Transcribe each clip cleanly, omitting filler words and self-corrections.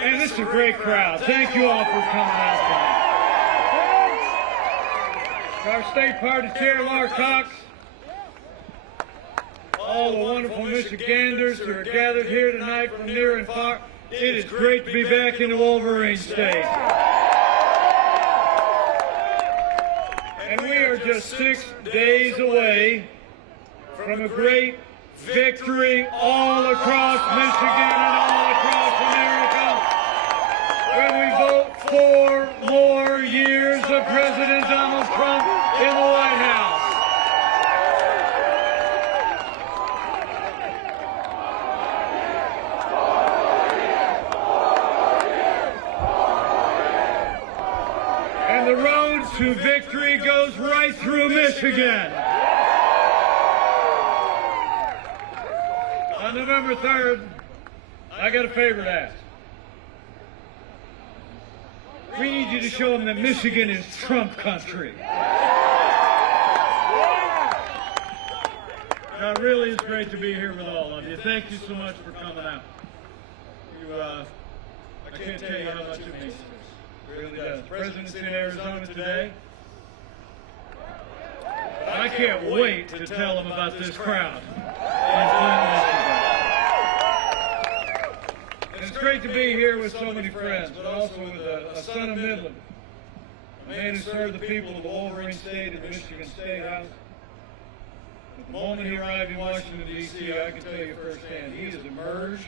And this is a great crowd. Thank you all for coming out tonight. Our state party chair, Laura Cox, all the wonderful Michiganders who are gathered here tonight from near and far. It is great to be back in the Wolverine State. And we are just 6 days away from a great victory all across Michigan and all across America when we vote for more years of President Donald Trump in the White House. And the road to victory goes right through Michigan. On November 3rd, I got a favor to ask. We need you to show them that Michigan is Trump country. Now, it really is great to be here with all of you. Thank you so much for coming out. I can't tell you how much it means to us. It really does. The President's in Arizona today. I can't wait to tell them about this crowd in Flint, Michigan. And it's great to be here with so many friends, but also with a son of Midland, a man who served the people of the Wolverine State and the Michigan State House. At the moment he arrived in Washington, D.C., I can tell you firsthand, he has emerged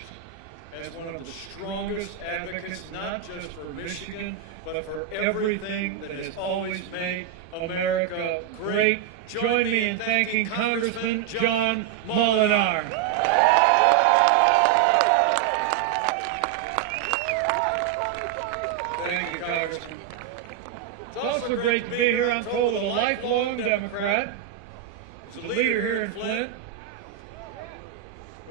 as one of the strongest advocates, not just for Michigan, but for everything that has always made America great. Join me in thanking Congressman John Molinar. Thank you, Congressman. It's also great to be here, I'm told, with a lifelong Democrat. He's a leader here in Flint.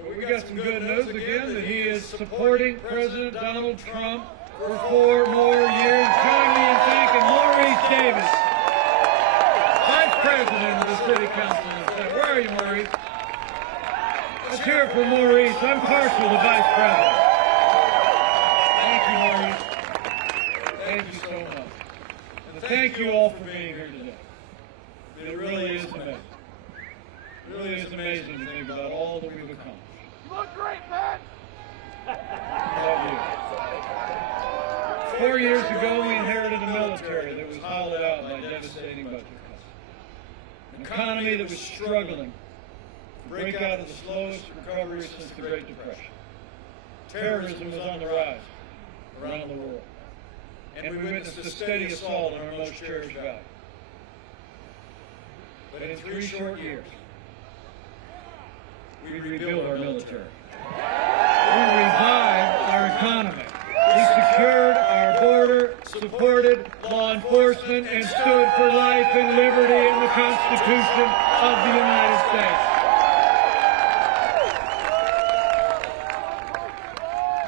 But we got some good news again that he is supporting President Donald Trump for 4 more years. Join me in thanking Maurice Davis, Vice President of the City Council. Where are you, Maurice? Let's hear it for Maurice. I'm partial to Vice President. Thank you, Maurice. Thank you so much. And thank you all for being here today. It really is amazing. It really is amazing to think about all that we've accomplished. You look great, man! Love you. 4 years ago, we inherited a military that was hollowed out by devastating budget cuts. An economy that was struggling to break out of the slowest recovery since the Great Depression. Terrorism was on the rise around the world. And we witnessed a steady assault on our most cherished values. But in 3 short years, we rebuilt our military. We revived our economy. We secured our border, supported law enforcement, and stood for life and liberty in the Constitution of the United States.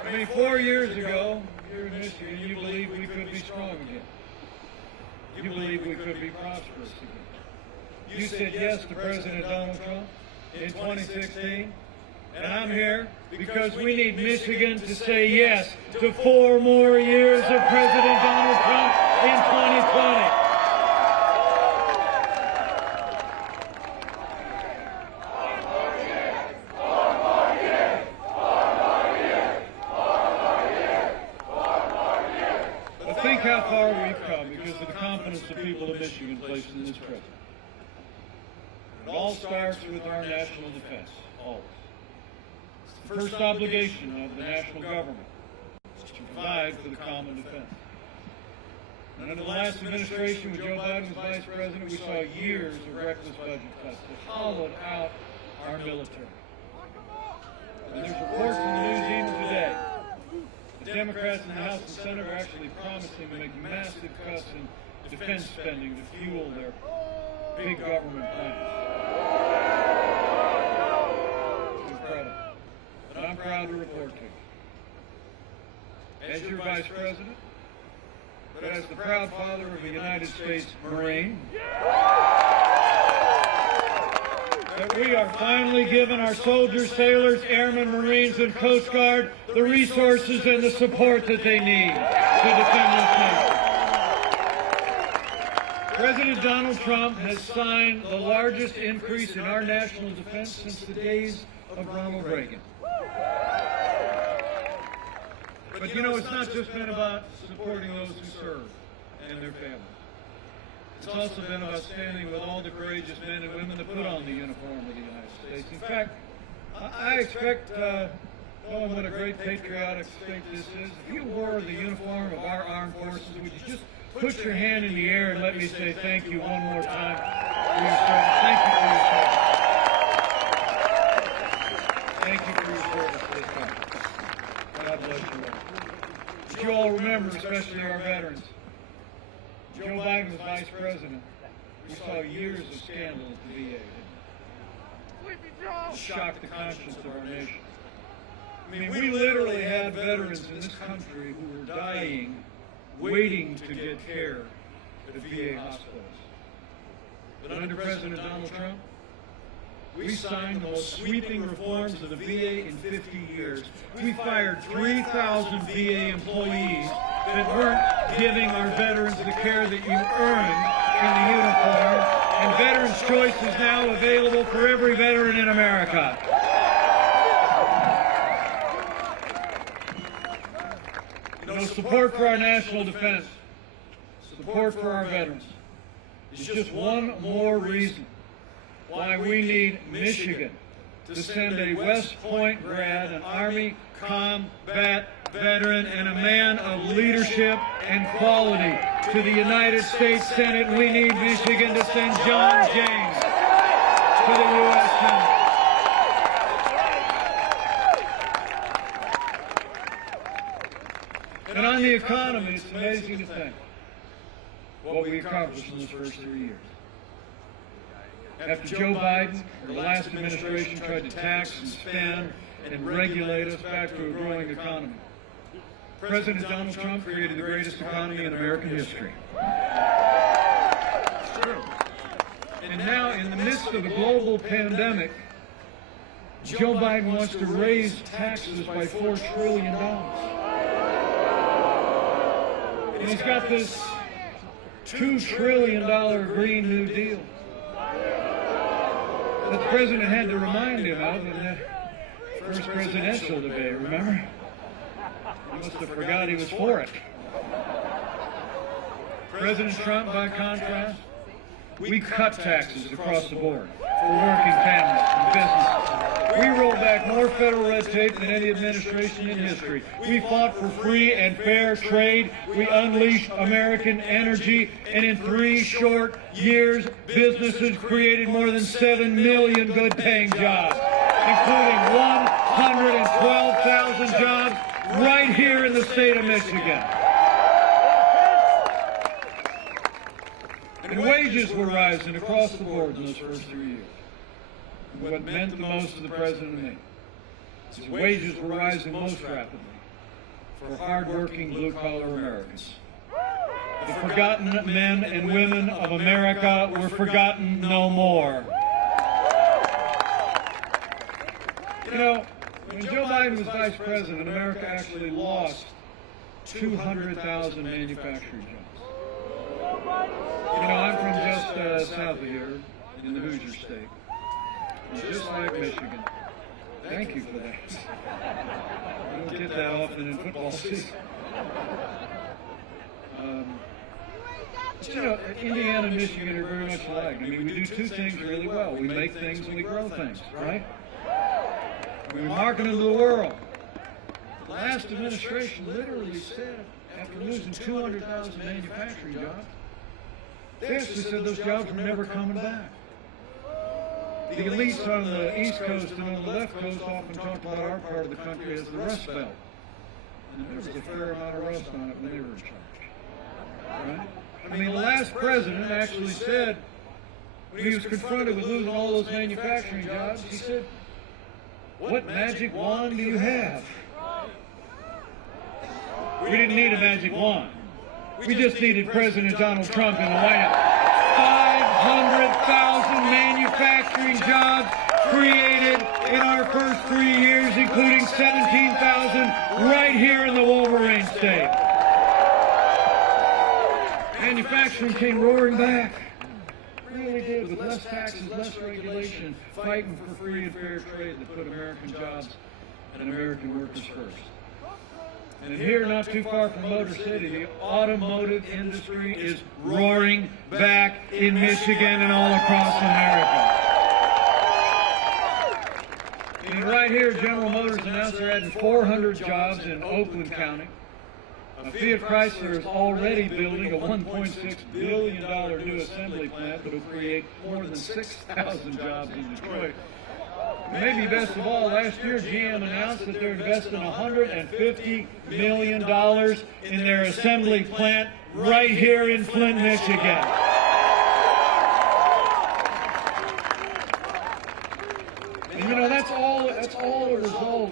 I mean, 4 years ago, here in Michigan, you believed we could be strong again. You believed we could be prosperous again. You said yes to President Donald Trump in 2016, and I'm here because we need Michigan to say yes to 4 more years of President Donald Trump in 2020. But think how far we've come because of the confidence the people of Michigan place in this president. It all starts with our national defense, always. It's the first obligation of the national government is to provide for the common defense. And under the last administration, when Joe Biden was vice president, we saw years of reckless budget cuts that hollowed out our military. And there's reports in the news even today. The Democrats in the House and Senate are actually promising to make massive cuts in defense spending to fuel their big government plans. It's incredible. But I'm proud to report to you, as your Vice President, but as the proud father of a United States Marine, that we are finally giving our soldiers, sailors, airmen, Marines, and Coast Guard the resources and the support that they need to defend this nation. President Donald Trump has signed the largest increase in our national defense since the days of Ronald Reagan. But you know, it's not just been about supporting those who serve and their families. It's also been about standing with all the courageous men and women that put on the uniform of the United States. In fact, I expect, knowing what a great patriotic state this is, if you wore the uniform of our armed forces, would you just put your hand in the air and let me say thank you one more time for your service. Thank you for your service. Thank you for your service to this country. God bless you all. But you all remember, especially our veterans, Joe Biden was vice president. We saw years of scandal at the VA. It shocked the conscience of our nation. I mean, we literally had veterans in this country who were dying, waiting to get care at VA hospitals. But under President Donald Trump, we signed the most sweeping reforms of the VA in 50 years. We fired 3,000 VA employees that weren't giving our veterans the care that you earn in the uniform, and Veterans Choice is now available for every veteran in America. You know, support for our national defense, support for our veterans is just one more reason why we need Michigan to send a West Point grad, an Army combat veteran, and a man of leadership and quality to the United States Senate. We need Michigan to send John James to the U.S. Senate. And on the economy, it's amazing to think what we accomplished in those first 3 years. After Joe Biden, or the last administration, tried to tax and spend and regulate us back to a growing economy, President Donald Trump created the greatest economy in American history. It's true. And now, in the midst of a global pandemic, Joe Biden wants to raise taxes by $4 trillion. And he's got this $2 trillion Green New Deal that the president had to remind him of in that first presidential debate, remember? He must have forgot he was for it. President Trump, by contrast, we cut taxes across the board for working families and businesses. We rolled back more federal red tape than any administration in history. We fought for free and fair trade. We unleashed American energy, and in 3 short years, businesses created more than 7 million good-paying jobs, including 112,000 jobs right here in the state of Michigan. And wages were rising across the board in those first 3 years. And what meant the most to the president and me is wages were rising most rapidly for hardworking blue-collar Americans. The forgotten men and women of America were forgotten no more. You know, when Joe Biden was vice president, America actually lost 200,000 manufacturing jobs. You know, I'm from just south of here, in the Hoosier State. And just like Michigan. Thank you for that. You don't get that often in football season. But you know, Indiana and Michigan are very much alike. I mean, we do 2 things really well. We make things and we grow things, right? We market into the world. The last administration literally said, after losing 200,000 manufacturing jobs, they actually said those jobs were never coming back. The elites on the East Coast and on the left coast often talked about our part of the country as the Rust Belt. And there was a fair amount of rust on it when they were in charge. Right? I mean, the last president actually said, when he was confronted with losing all those manufacturing jobs, he said, "What magic wand do you have?" We didn't need a magic wand. We just needed President Donald Trump in the White House. 500,000 manufacturing jobs created in our first 3 years, including 17,000 right here in the Wolverine state. Manufacturing came roaring back. Really did, with less taxes, less regulation, fighting for free and fair trade that put American jobs and American workers first. And here, not too far from Motor City, the automotive industry is roaring back in Michigan and all across America. And right here, General Motors announced they're adding 400 jobs in Oakland County. Fiat Chrysler is already building a $1.6 billion new assembly plant that will create more than 6,000 jobs in Detroit. Maybe best of all, last year GM announced that they're investing $150 million in their assembly plant right here in Flint, Michigan. And you know, that's all a result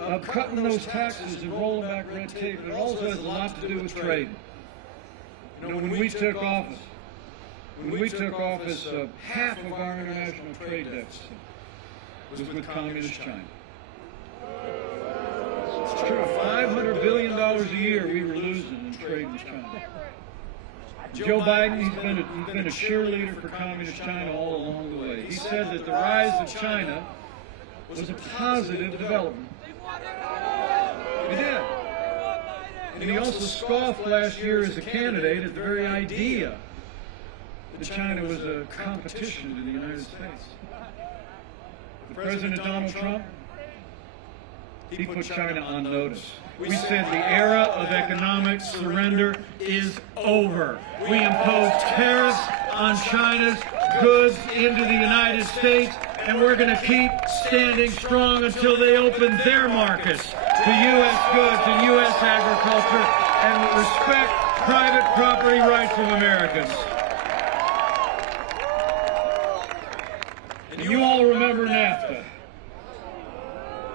of cutting those taxes and rolling back red tape. It also has a lot to do with trade. You know, when we took office, half of our international trade deficit was with communist China. It's true, $500 billion a year we were losing in trade with China. Joe Biden, he's been a cheerleader for communist China all along the way. He said that the rise of China was a positive development. He did. And he also scoffed last year as a candidate at the very idea that China was a competition to the United States. But President Donald Trump, he put China on notice. We said the era of economic surrender is over. We imposed tariffs on China's goods into the United States, and we're going to keep standing strong until they open their markets to U.S. goods and U.S. agriculture and respect private property rights of Americans. And you all remember NAFTA,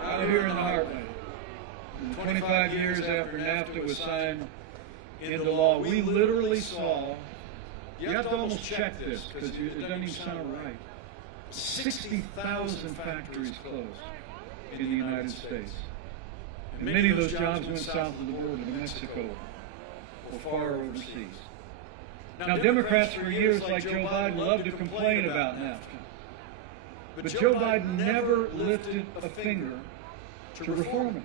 out here in the heartland. 25 years after NAFTA was signed into law, we literally saw, you have to almost check this because it doesn't even sound right, 60,000 factories closed in the United States. And many of those jobs went south of the border to Mexico or far overseas. Now, Democrats for years, like Joe Biden, love to complain about NAFTA. But Joe Biden never lifted a finger to reform it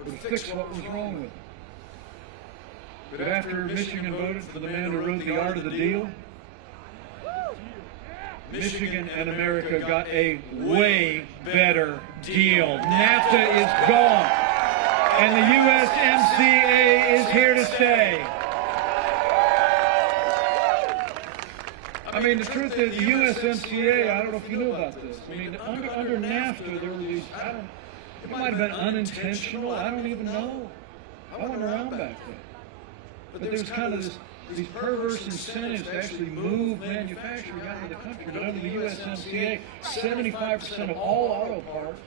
or to fix what was wrong with it. But after Michigan voted for the man who wrote The Art of the Deal, Michigan and America got a way better deal. NAFTA is gone, and the USMCA is here to stay. I mean, the truth is, the USMCA, I don't know if you know about this. I mean, under NAFTA, there were these, it might have been unintentional, I don't even know. I wasn't around back then. But there was kind of these perverse incentives to actually move manufacturing out of the country. But under the USMCA, 75% of all auto parts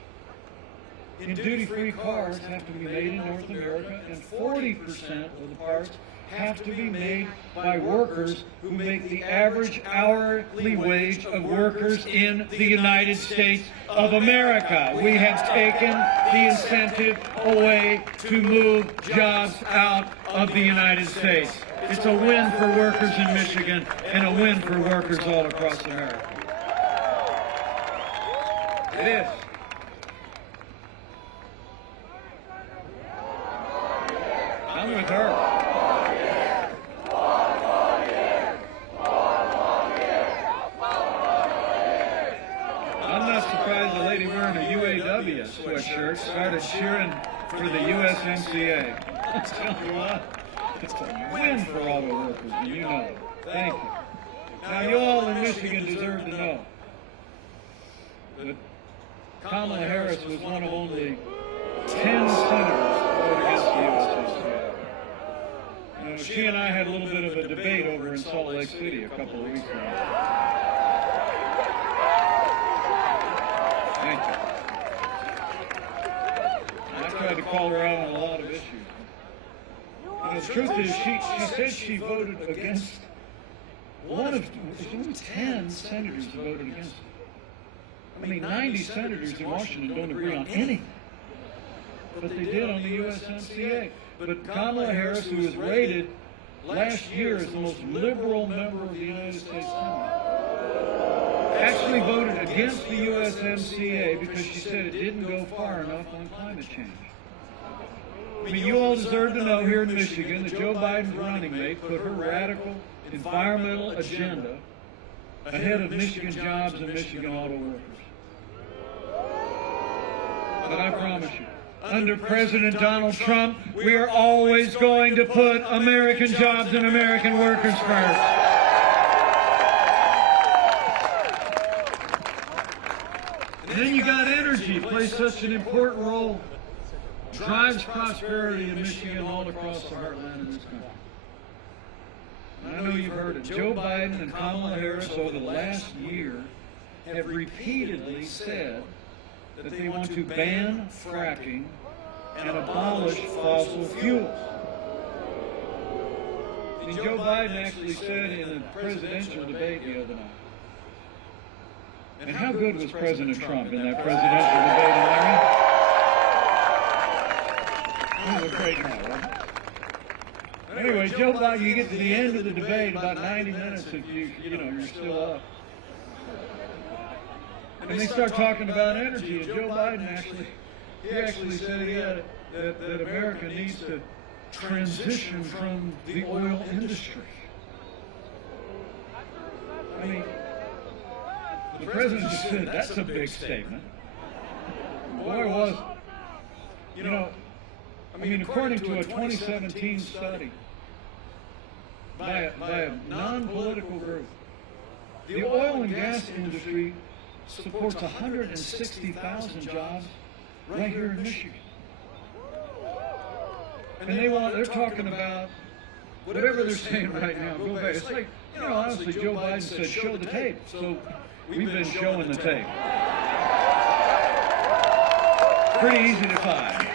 in duty-free cars have to be made in North America, and 40% of the parts have to be made by workers who make the average hourly wage of workers in the United States of America. We have taken the incentive away to move jobs out of the United States. It's a win for workers in Michigan and a win for workers all across America. It is. I'm with her. The lady wearing a UAW sweatshirt started cheering for the USMCA. I'll tell you what, it's a win for auto workers, and you know it. Thank you. Now, you all in Michigan deserve to know that Kamala Harris was one of only 10 senators to vote against the USMCA. You know, she and I had a little bit of a debate over in Salt Lake City a couple of weeks ago. Thank you. I tried to call her out on a lot of issues. You know, the truth is, she said she voted against one of, there's only 10 senators who voted against it. I mean, 90 senators in Washington don't agree on anything. But they did on the USMCA. But Kamala Harris, who was rated last year as the most liberal member of the United States Senate, actually voted against the USMCA because she said it didn't go far enough on climate change. I mean, you all deserve to know here in Michigan that Joe Biden's running mate put her radical environmental agenda ahead of Michigan jobs and Michigan auto workers. But I promise you, under President Donald Trump, we are always going to put American jobs and American workers first. And then you got energy, plays such an important role, drives prosperity in Michigan all across the heartland of this country. And I know you've heard it. Joe Biden and Kamala Harris over the last year have repeatedly said that they want to ban fracking and abolish fossil fuels. And Joe Biden actually said in a presidential debate the other night, and how good was President Trump in that presidential debate, Larry? He was a great guy, right? Anyway, Joe Biden, you get to the end of the debate, about 90 minutes if you're still up. And they start talking about energy, and Joe Biden actually said that America needs to transition from the oil industry. I mean, the president just said that's a big statement. Boy, was it. You know, I mean, according to a 2017 study by a non-political group, the oil and gas industry supports 160,000 jobs right here in Michigan. And they're talking about whatever they're saying right now. Go back. It's like, honestly, Joe Biden said, show the tape. So we've been showing the tape. Pretty easy to find.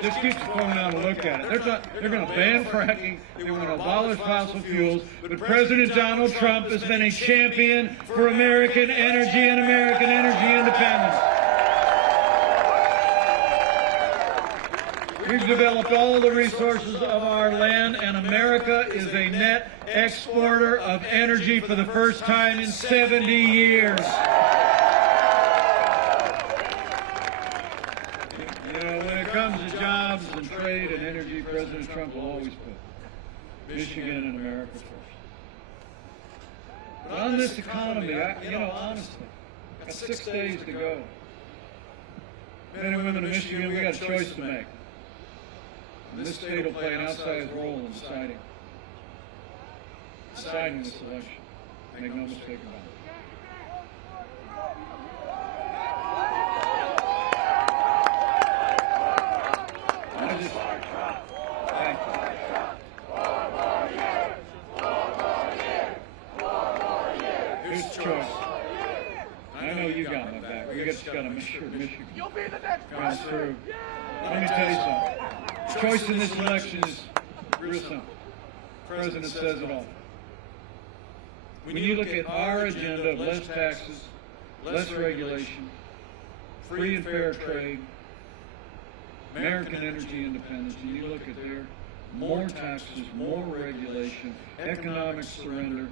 Just keep going out and look at it. They're going to ban fracking. They want to abolish fossil fuels. But President Donald Trump has been a champion for American energy and American energy independence. We've developed all the resources of our land, and America is a net exporter of energy for the first time in 70 years. When it comes to jobs and trade and energy, President Trump will always put Michigan and America first. But on this economy, honestly, got 6 days to go. Men and women of Michigan, we got a choice to make. And this state will play an outsized role in deciding this election. Make no mistake about it. Here's the choice. I know you got my back. We just got to make sure Michigan comes through. Let me tell you something. The choice in this election is real simple. The president says it all. When you look at our agenda of less taxes, less regulation, free and fair trade, American energy independence, and you look at their more taxes, more regulation, economic surrender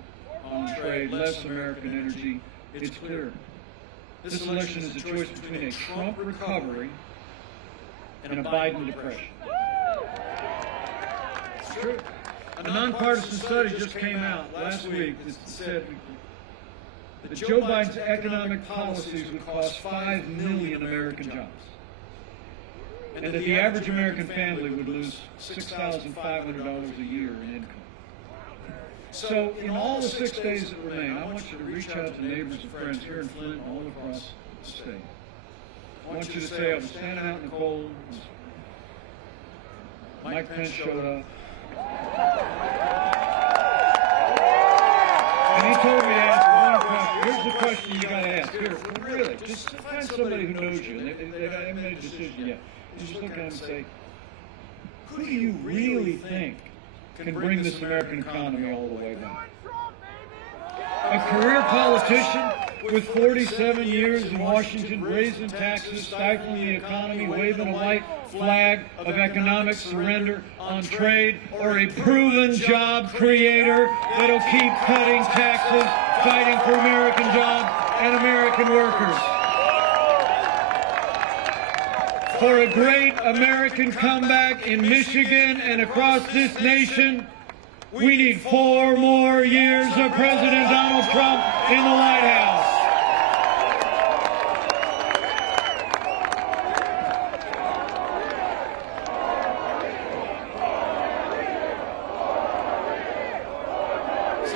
on trade, less American energy, it's clear. This election is a choice between a Trump recovery and a Biden depression. It's true. A nonpartisan study just came out last week that said that Joe Biden's economic policies would cost 5 million American jobs, and that the average American family would lose $6,500 a year in income. So in all the 6 days that remain, I want you to reach out to neighbors and friends here in Flint and all across the state. I want you to say, I was standing out in the cold. Mike Pence showed up. And he told me to ask one question. Here's the question you got to ask. Here, really, just find somebody who knows you. And they haven't made a decision yet. Just look at them and say, who do you really think can bring this American economy all the way back? A career politician with 47 years in Washington, raising taxes, stifling the economy, waving a white flag of economic surrender on trade, or a proven job creator that'll keep cutting taxes, fighting for American jobs and American workers. For a great American comeback in Michigan and across this nation, we need 4 more years of President Donald Trump in the White House.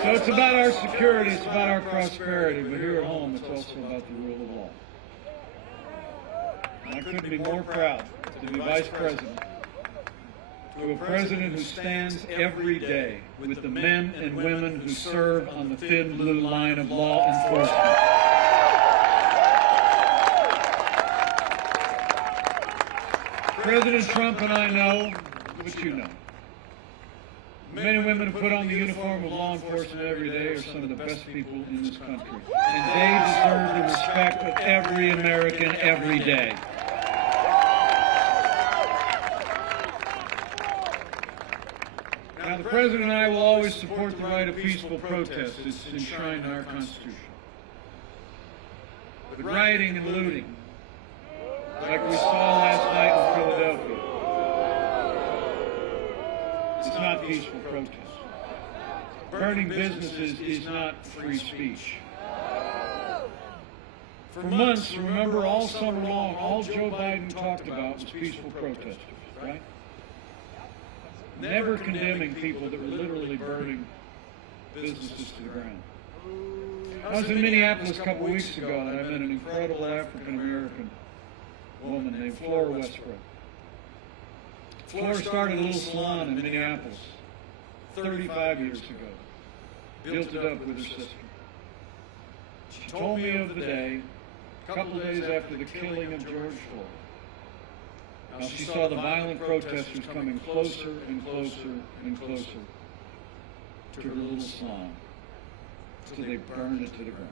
So it's about our security, it's about our prosperity, but here at home it's also about the rule of law. And I couldn't be more proud to be Vice President to a president who stands every day with the men and women who serve on the thin blue line of law enforcement. President Trump and I know what you know. Men and women who put on the uniform of law enforcement every day are some of the best people in this country. And they deserve the respect of every American every day. Now, the President and I will always support the right of peaceful protest. It's enshrined in our Constitution. But rioting and looting, like we saw last night in Philadelphia, it's not peaceful protest. Burning businesses is not free speech. For months, remember, all summer long, all Joe Biden talked about was peaceful protesters, right? Never condemning people that were literally burning businesses to the ground. I was in Minneapolis a couple weeks ago, and I met an incredible African-American woman named Flora Westbrook. Flora started a little salon in Minneapolis 35 years ago, built it up with her sister. She told me of the day, a couple of days after the killing of George Floyd. Now she saw the violent protesters coming closer and closer and closer to her little salon, until they burned it to the ground.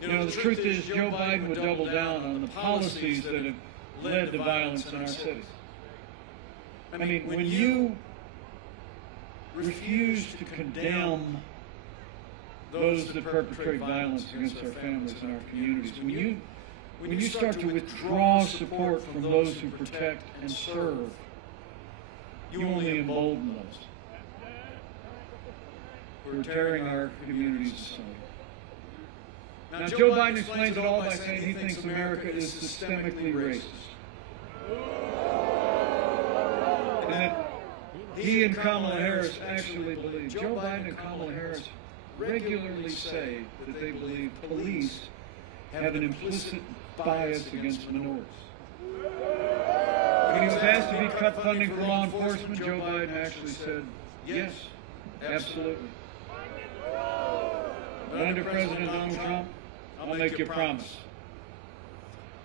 You know, the truth is, Joe Biden would double down on the policies that have led to violence in our cities. I mean, when you refuse to condemn those that perpetrate violence against our families and our communities, when you start to withdraw support from those who protect and serve, you only embolden those who are tearing our communities asunder. Now, Joe Biden explains it all by saying he thinks America is systemically racist. And that he and Kamala Harris actually believe, Joe Biden and Kamala Harris regularly say that they believe police have an implicit bias against minorities. When he was asked if he'd cut funding for law enforcement, Joe Biden actually said, yes, absolutely. But under President Donald Trump, I'll make you a promise.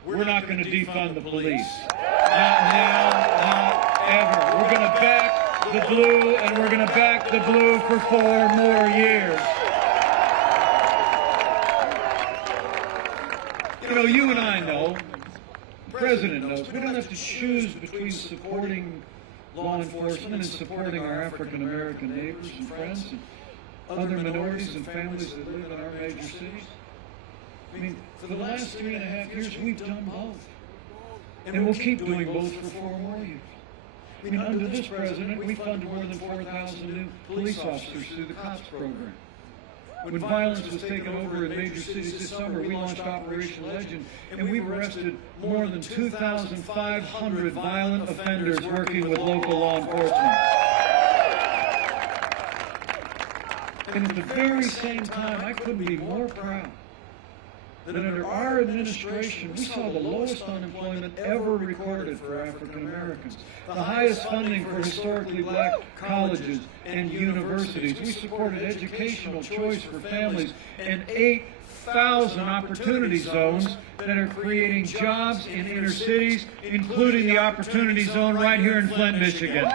We're not going to defund the police. Not now, not ever. We're going to back the blue, and we're going to back the blue for 4 more years. You know, you and I know, the President knows, we don't have to choose between supporting law enforcement and supporting our African-American neighbors and friends and other minorities and families that live in our major cities. I mean, for the last 3.5 years, we've done both. And we'll keep doing both for 4 more years. I mean, under this president, we funded more than 4,000 new police officers through the COPS program. When violence was taken over in major cities this summer, we launched Operation Legend, and we've arrested more than 2,500 violent offenders working with local law enforcement. And at the very same time, I couldn't be more proud that under our administration, we saw the lowest unemployment ever recorded for African Americans, the highest funding for historically black colleges and universities. We supported educational choice for families and 8,000 opportunity zones that are creating jobs in inner cities, including the opportunity zone right here in Flint, Michigan.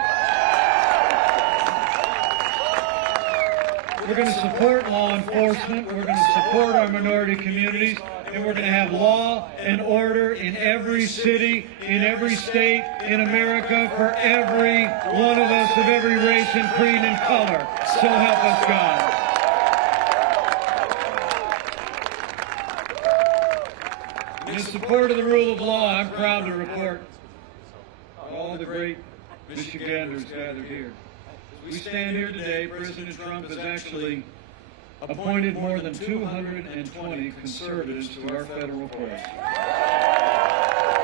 We're going to support law enforcement. We're going to support our minority communities. And we're going to have law and order in every city, in every state, in America, for every one of us of every race and creed and color. So help us God. In support of the rule of law, I'm proud to report all the great Michiganders gathered here. As we stand here today, President Trump has actually appointed more than 220 conservatives to our federal courts.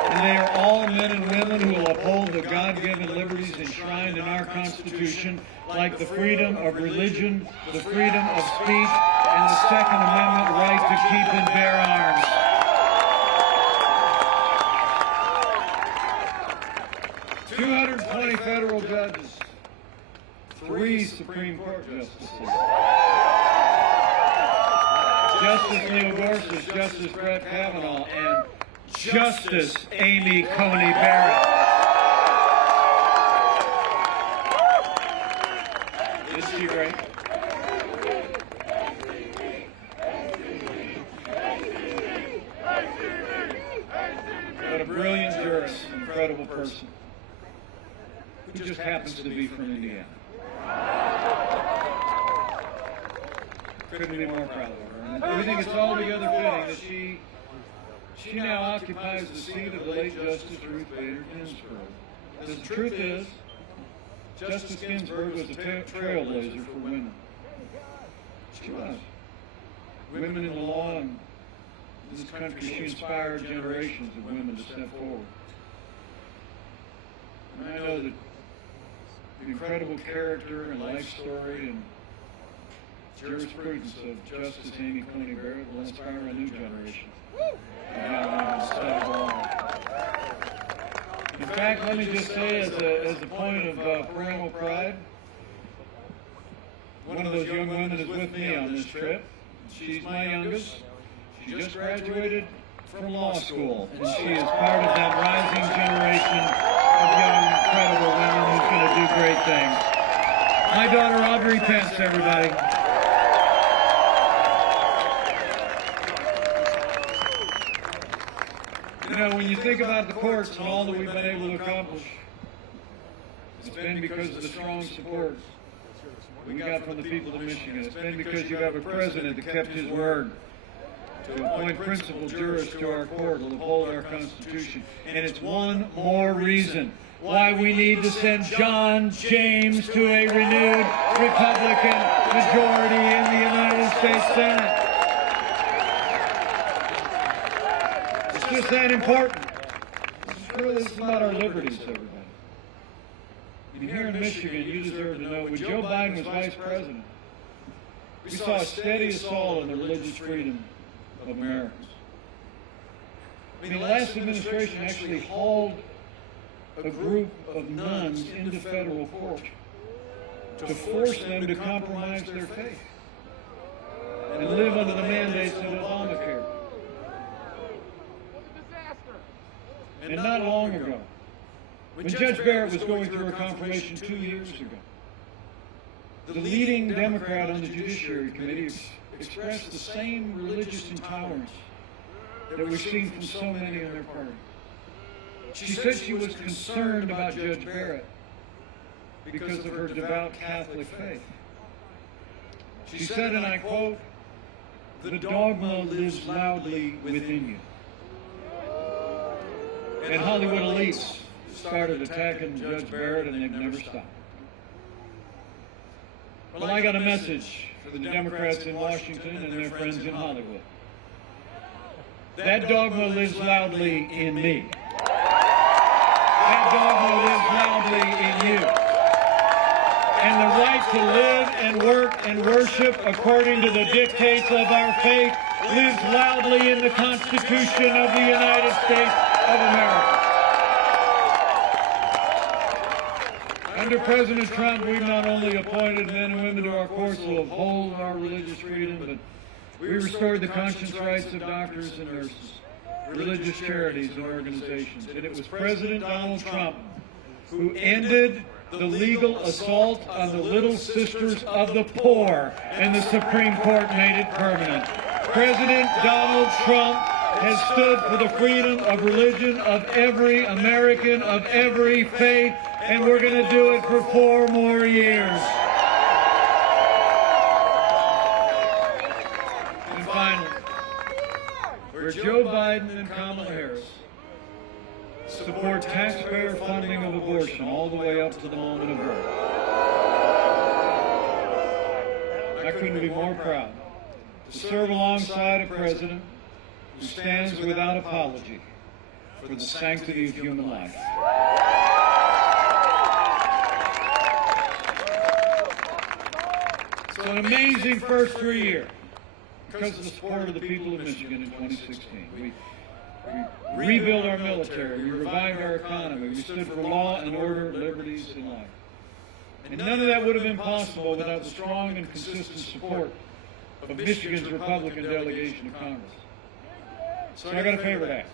And they are all men and women who will uphold the God-given liberties enshrined in our Constitution, like the freedom of religion, the freedom of speech, and the Second Amendment right to keep and bear arms. "220 federal judges, 3 Supreme Court justices, Justice Neil Gorsuch, Justice Brett Kavanaugh, and Justice Amy Coney Barrett." Isn't she great? What a brilliant jurist, incredible person, who just happens to be from Indiana. Couldn't be more proud of her. And we think it's altogether fitting that she now occupies the seat of the late Justice Ruth Bader Ginsburg. Because the truth is, Justice Ginsburg was a trailblazer for women. She was. Women in the law in this country, she inspired generations of women to step forward. And I know that the incredible character and life story and jurisprudence of Justice Amy Coney Barrett will inspire a new generation of young women to study law. In fact, let me just say, as a point of parental pride, one of those young women is with me on this trip. She's my youngest. She just graduated from law school, and she is part of that rising generation of young, incredible women who's going to do great things. My daughter, Audrey Pence, everybody. You know, when you think about the courts and all that we've been able to accomplish, it's been because of the strong support we got from the people of Michigan. It's been because you have a president that kept his word to appoint principal jurists to our court will uphold our Constitution. And it's one more reason why we need to send John James to a renewed Republican majority in the United States Senate. It's just that important. This is about our liberties, everybody. And here in Michigan, you deserve to know, when Joe Biden was vice president, we saw a steady assault on the religious freedom of Americans. I mean, the last administration actually hauled a group of nuns into federal court to force them to compromise their faith and live under the mandates of Obamacare. And not long ago, when Judge Barrett was going through her confirmation 2 years ago, the leading Democrat on the Judiciary Committee expressed the same religious intolerance that we've seen from so many in their party. She said she was concerned about Judge Barrett because of her devout Catholic faith. She said, and I quote, "The dogma lives loudly within you." And Hollywood elites started attacking Judge Barrett, and they've never stopped. Well, I got a message for the Democrats in Washington and their friends in Hollywood. That dogma lives loudly in me. That dogma lives loudly in you. And the right to live and work and worship according to the dictates of our faith lives loudly in the Constitution of the United States of America. Under President Trump, we've not only appointed men and women to our courts to uphold our religious freedom, but we restored the conscience rights of doctors and nurses, religious charities and organizations. And it was President Donald Trump who ended the legal assault on the Little Sisters of the Poor, and the Supreme Court made it permanent. President Donald Trump has stood for the freedom of religion of every American, of every faith, and we're going to do it for 4 more years. And finally, where Joe Biden and Kamala Harris support taxpayer funding of abortion all the way up to the moment of birth, I couldn't be more proud to serve alongside a president who stands without apology for the sanctity of human life. It's an amazing first 3 years because of the support of the people of Michigan in 2016. We rebuilt our military, we revived our economy, we stood for law and order, liberties, and life. And none of that would have been possible without the strong and consistent support of Michigan's Republican delegation to Congress. So I got a favor to ask.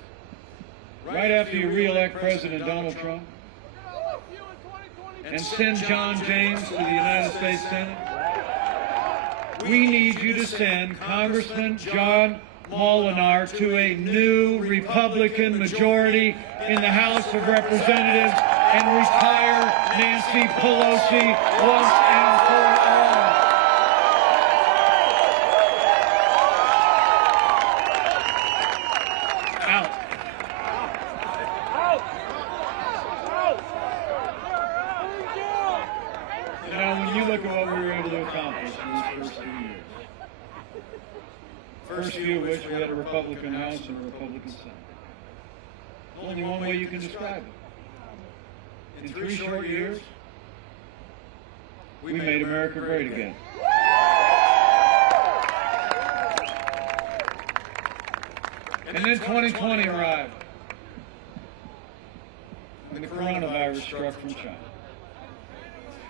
Right after you re-elect President Donald Trump and send John James to the United States Senate, we need you to send Congressman John Molinar to a new Republican majority in the House of Representatives and retire Nancy Pelosi once and for all. Out. Now, when you look at what we were able to accomplish in these first 2 years, first few of which we had a Republican House and a Republican Senate. Only one way you can describe it. In 3 short years, we made America great again. And then 2020 arrived, and the coronavirus struck from China.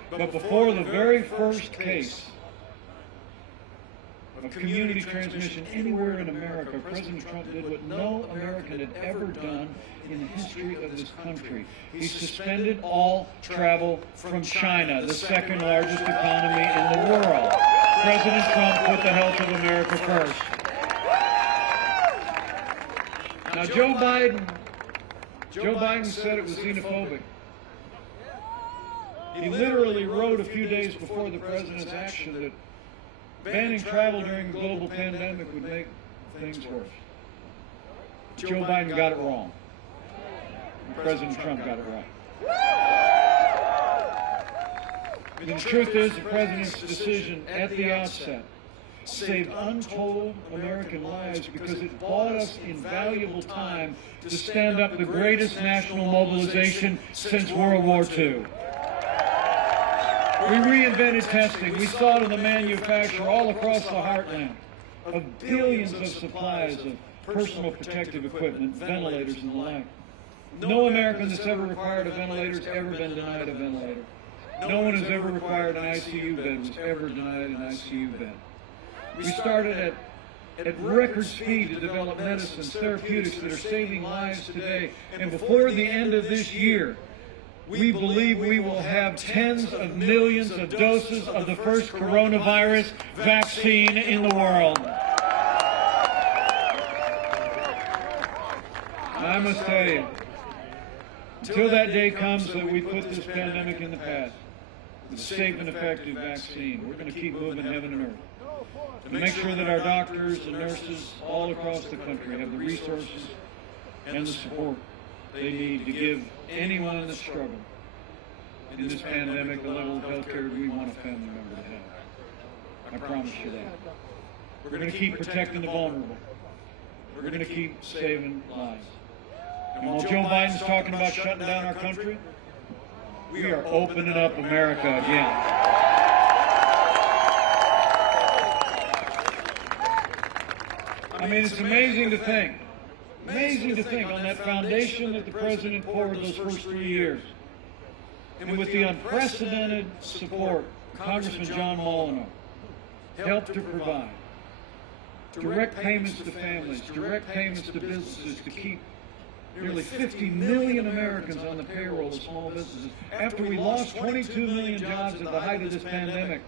But before the very first case of community transmission anywhere in America, President Trump did what no American had ever done in the history of this country. He suspended all travel from China, the second largest economy in the world. President Trump put the health of America first. Now, Joe Biden said it was xenophobic. He literally wrote a few days before the president's action that banning travel during the global pandemic would make things worse. Joe Biden got it wrong. President Trump got it right. And the truth is, the president's decision at the outset saved untold American lives because it bought us invaluable time to stand up the greatest national mobilization since World War II. We reinvented testing. We started the manufacture all across the heartland of billions of supplies of personal protective equipment, ventilators, and the like. No American that's ever required a ventilator has ever been denied a ventilator. No one who's ever required an ICU bed was ever denied an ICU bed. We started at record speed to develop medicines, therapeutics that are saving lives today. And before the end of this year, we believe we will have tens of millions of doses of the first coronavirus vaccine in the world. I must tell you, until that day comes that we put this pandemic in the past with a safe and effective vaccine, we're going to keep moving heaven and earth to make sure that our doctors and nurses all across the country have the resources and the support they need to give anyone that's struggling in this pandemic the level of health care we want a family member to have. I promise you that. We're going to keep protecting the vulnerable. We're going to keep saving lives. And while Joe Biden's talking about shutting down our country, we are opening up America again. I mean, it's amazing to think on that foundation that the president poured those first 3 years. And with the unprecedented support Congressman John Molinar helped to provide, direct payments to families, direct payments to businesses to keep nearly 50 million Americans on the payroll of small businesses. After we lost 22 million jobs at the height of this pandemic,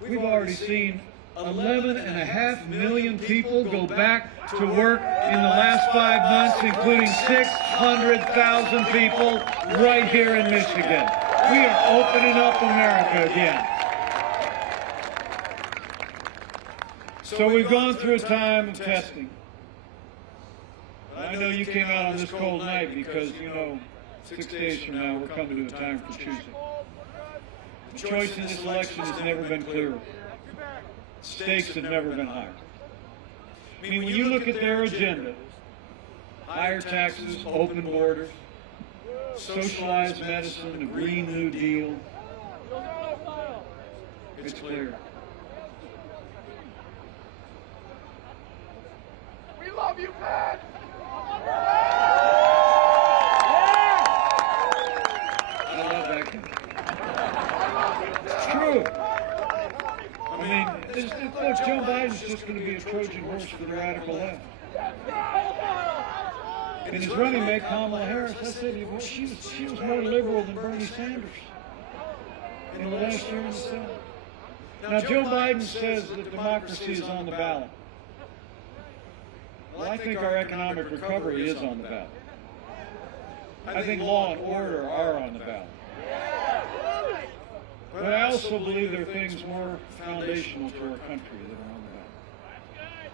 we've already seen 11.5 million people go back to work in the last 5 months, including 600,000 people right here in Michigan. We are opening up America again. So we've gone through a time of testing. I know you came out on this cold night because, you know, 6 days from now we're coming to a time for choosing. The choice in this election has never been clearer. Stakes have never been higher. I mean, when you look at their agenda, higher taxes, open borders, socialized medicine, the Green New Deal, it's clear. We love you, Pat! I love that guy. It's true. I mean, look, Joe Biden's just going to be a Trojan horse for the radical left. And his running mate, Kamala Harris, I said, well, she was more liberal than Bernie Sanders in the last year in the Senate. Now, Joe Biden says that democracy is on the ballot. Well, I think our economic recovery is on the ballot. I think law and order are on the ballot. But I also believe there are things more foundational to our country that are on the ballot.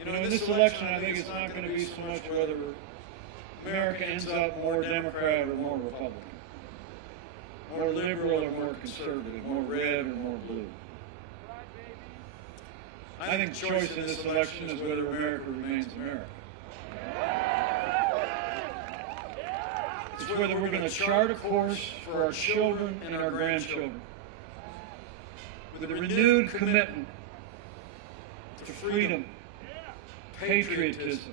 You know, in this election, I think it's not going to be so much whether America ends up more Democrat or more Republican, more liberal or more conservative, more red or more blue. I think the choice in this election is whether America remains America. It's whether we're going to chart a course for our children and our grandchildren with a renewed commitment to freedom, patriotism,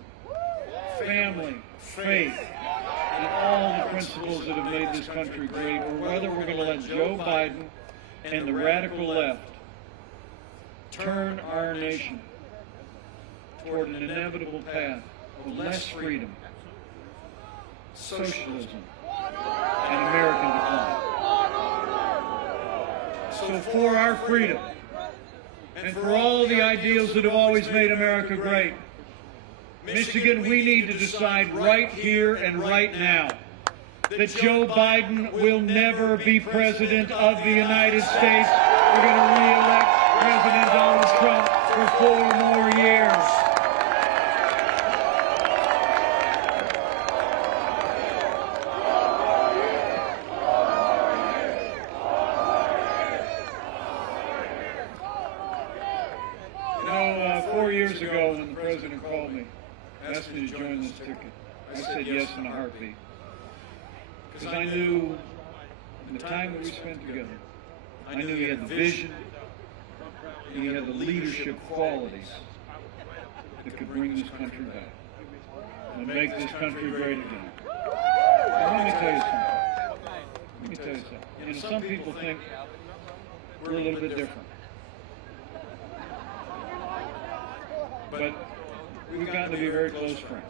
family, faith, and all the principles that have made this country great, or whether we're going to let Joe Biden and the radical left turn our nation toward an inevitable path of less freedom, socialism, and American decline. So for our freedom and for all the ideals that have always made America great, Michigan, we need to decide right here and right now that Joe Biden will never be president of the United States. We're going to re-elect President Donald Trump for 4 more years. You know, 4 years ago when the president called me, asked me to join this ticket, I said yes in a heartbeat. Because I knew in the time that we spent together, I knew he had the vision, he had the leadership qualities that could bring this country back and make this country great again. Now, let me tell you something. You know, some people think we're a little bit different. But we've gotten to be very close friends.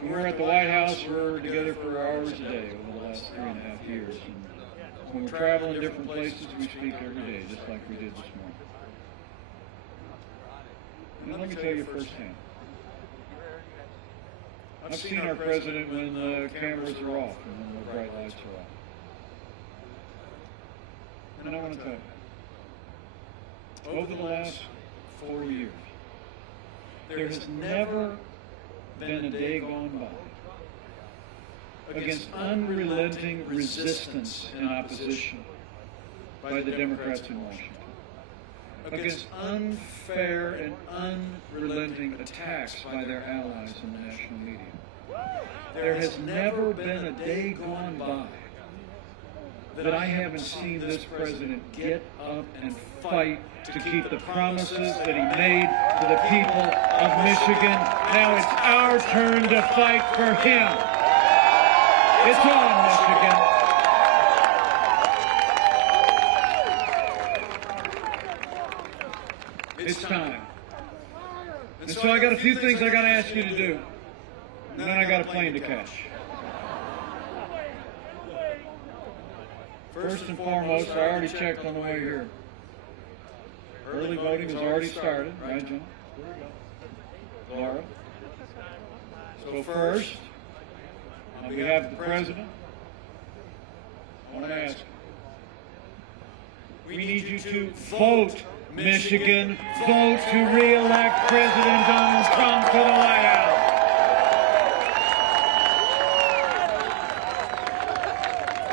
When we're at the White House, we're together for hours a day over the last 3.5 years. And when we travel in different places, we speak every day, just like we did this morning. And let me tell you firsthand, I've seen our president when the cameras are off and when the bright lights are off. And I want to tell you, over the last 4 years, there has never been a day gone by against unrelenting resistance and opposition by the Democrats in Washington, against unfair and unrelenting attacks by their allies in the national media. There has never been a day gone by that I haven't seen this president get up and fight to keep the promises that he made to the people of Michigan. Now it's our turn to fight for him. It's on, Michigan. It's time. And And so I got a few things I got to ask you to do. And then I got a plane to catch. First and foremost, I already checked on the way here. Early voting has already started, right, John? Laura? So first, on behalf of the President, I want to ask you, we need you to vote, Michigan, vote to re-elect President Donald Trump to the White House.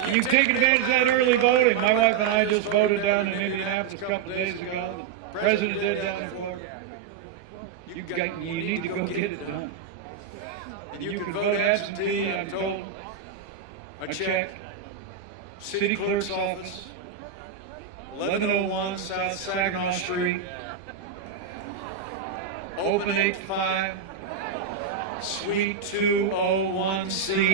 And you've taken advantage of that early voting. My wife and I just voted down in Indianapolis a couple of days ago. The President did down in Florida. You need to go get it done. And you can vote absentee, I'm told. A check. City Clerk's office. 1101 South Saginaw Street. Open 8 to 5. Suite 201C.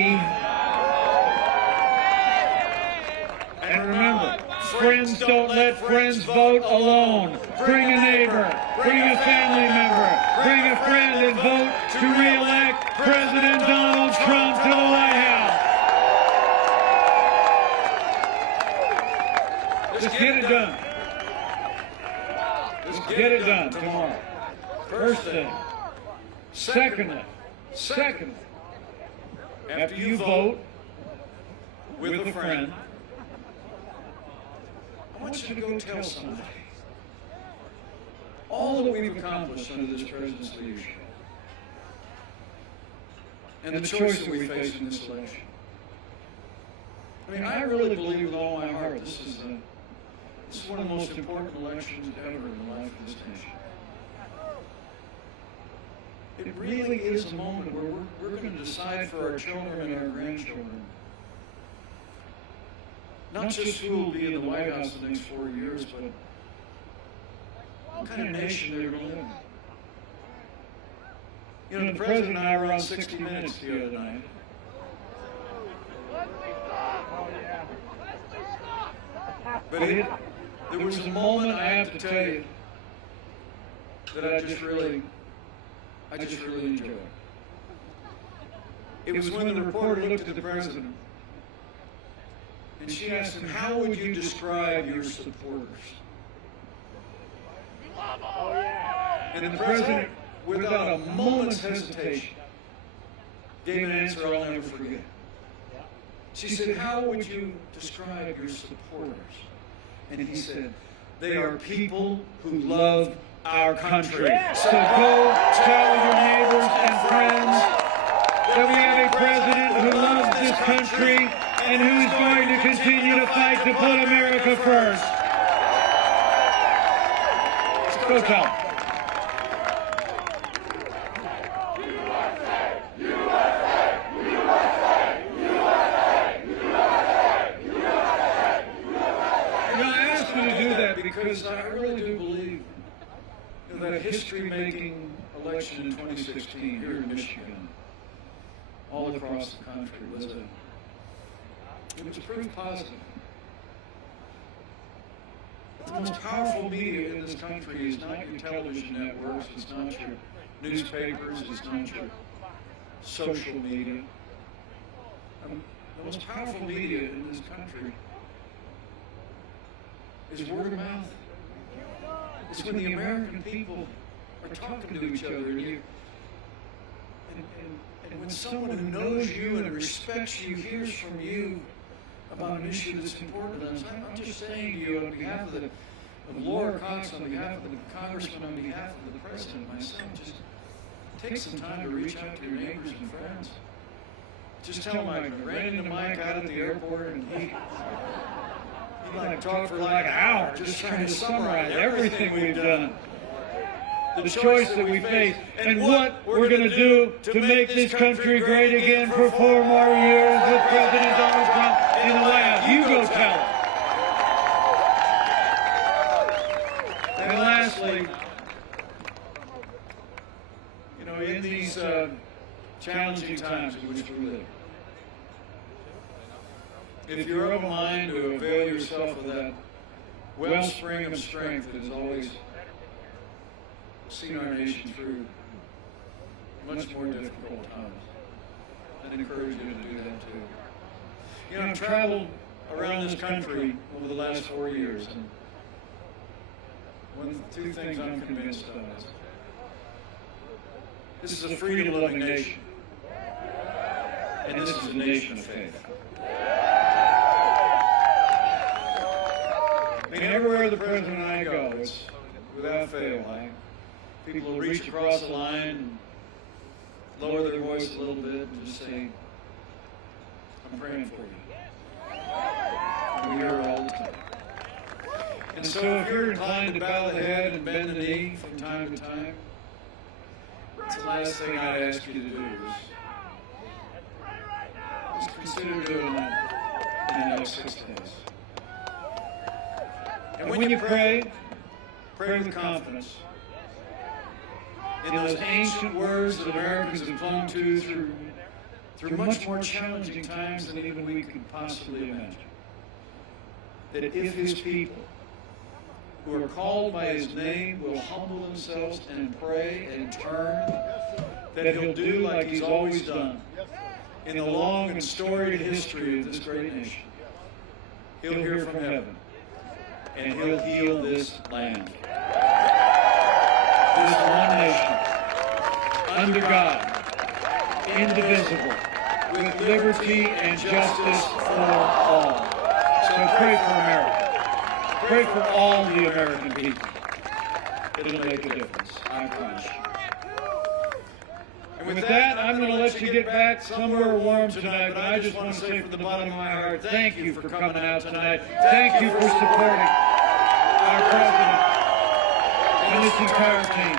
And remember, friends don't let friends vote alone. Bring a neighbor, bring a family member, bring a friend and vote to re-elect President Donald Trump to the White House. Just get it done. Just get it done tomorrow. First thing. Secondly, after you vote with a friend, I want you to go tell somebody all that we've accomplished under this president's leadership and the choice that we face in this election. I mean, I really believe with all my heart this is one of the most important elections ever in the life of this nation. It really is a moment where we're going to decide for our children and our grandchildren not just who will be in the White House the next 4 years, but what kind of nation they're going to live in. You know, the President and I were on 60 Minutes the other night. But there was a moment, I have to tell you, that I just really enjoyed. It was when the reporter looked at the President and she asked him, how would you describe your supporters? And the President, without a moment's hesitation, gave an answer I'll never forget. She said, how would you describe your supporters? And he said, they are people who love our country. So go tell your neighbors and friends that we have a president who loves this country and who's going to continue to fight to put America first. Go tell them. Because I really do believe that history-making election in 2016 here in Michigan, all across the country, was proof positive. The most powerful media in this country is not your television networks, it's not your newspapers, it's not your social media. The most powerful media in this country is word of mouth. It's when the American people are talking to each other, and when someone who knows you and respects you hears from you about an issue that's important to them. I'm just saying to you on behalf of Laura Cox, on behalf of the Congressman, on behalf of the President, myself, just take some time to reach out to your neighbors and friends. Just tell them I ran into Mike out at the airport, and he talked for like an hour just trying to summarize everything we've done, the choice that we face, and what we're going to do to make this country great again for 4 more years with President Donald Trump in the White House. You go tell them. And lastly, in these challenging times in which we live, if you're of a mind to avail yourself of that wellspring of strength that has always seen our nation through much more difficult times. I'd encourage you to do that too. You know, I've traveled around this country over the last 4 years, and one of the two things I'm convinced of is this is a freedom-loving nation, and this is a nation of faith. I mean, everywhere the President and I go, it's without fail. People will reach across the line and lower their voice a little bit and just say, I'm praying for you. We hear it all the time. And so if you're inclined to bow the head and bend the knee from time to time, that's the last thing I'd ask you to do is consider doing that in the next 6 days. And when you pray, pray with confidence in those ancient words that Americans have clung to through much more challenging times than even we could possibly imagine. That if his people who are called by his name will humble themselves and pray and turn, that he'll do like he's always done in the long and storied history of this great nation. He'll hear from heaven, and he'll heal this land. This one nation, under God, indivisible, with liberty and justice for all. So pray for America. Pray for all the American people. It'll make a difference, I promise you. And with that, I'm going to let you get back somewhere warm tonight, but I just want to say from the bottom of my heart, thank you for coming out tonight. Thank you for supporting our president and this entire team.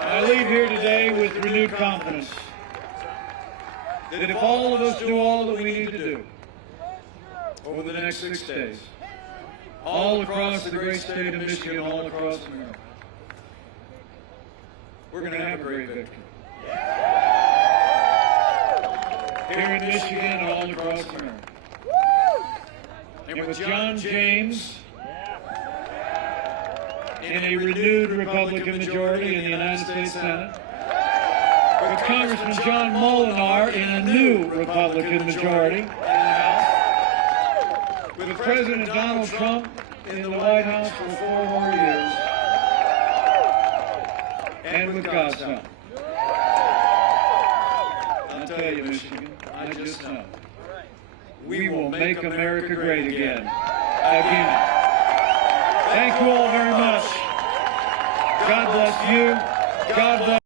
And I leave here today with renewed confidence that if all of us do all that we need to do over the next 6 days, all across the great state of Michigan, all across America, we're going to have a great victory. Here in Michigan and all across America. And with John James in a renewed Republican majority in the United States Senate, with Congressman John Molinar in a new Republican majority in the House, with President Donald Trump in the White House for 4 more years, and with God's help. I'll tell you, Michigan, I just know we will make America great again. Again. Thank you all very much. God bless you. God bless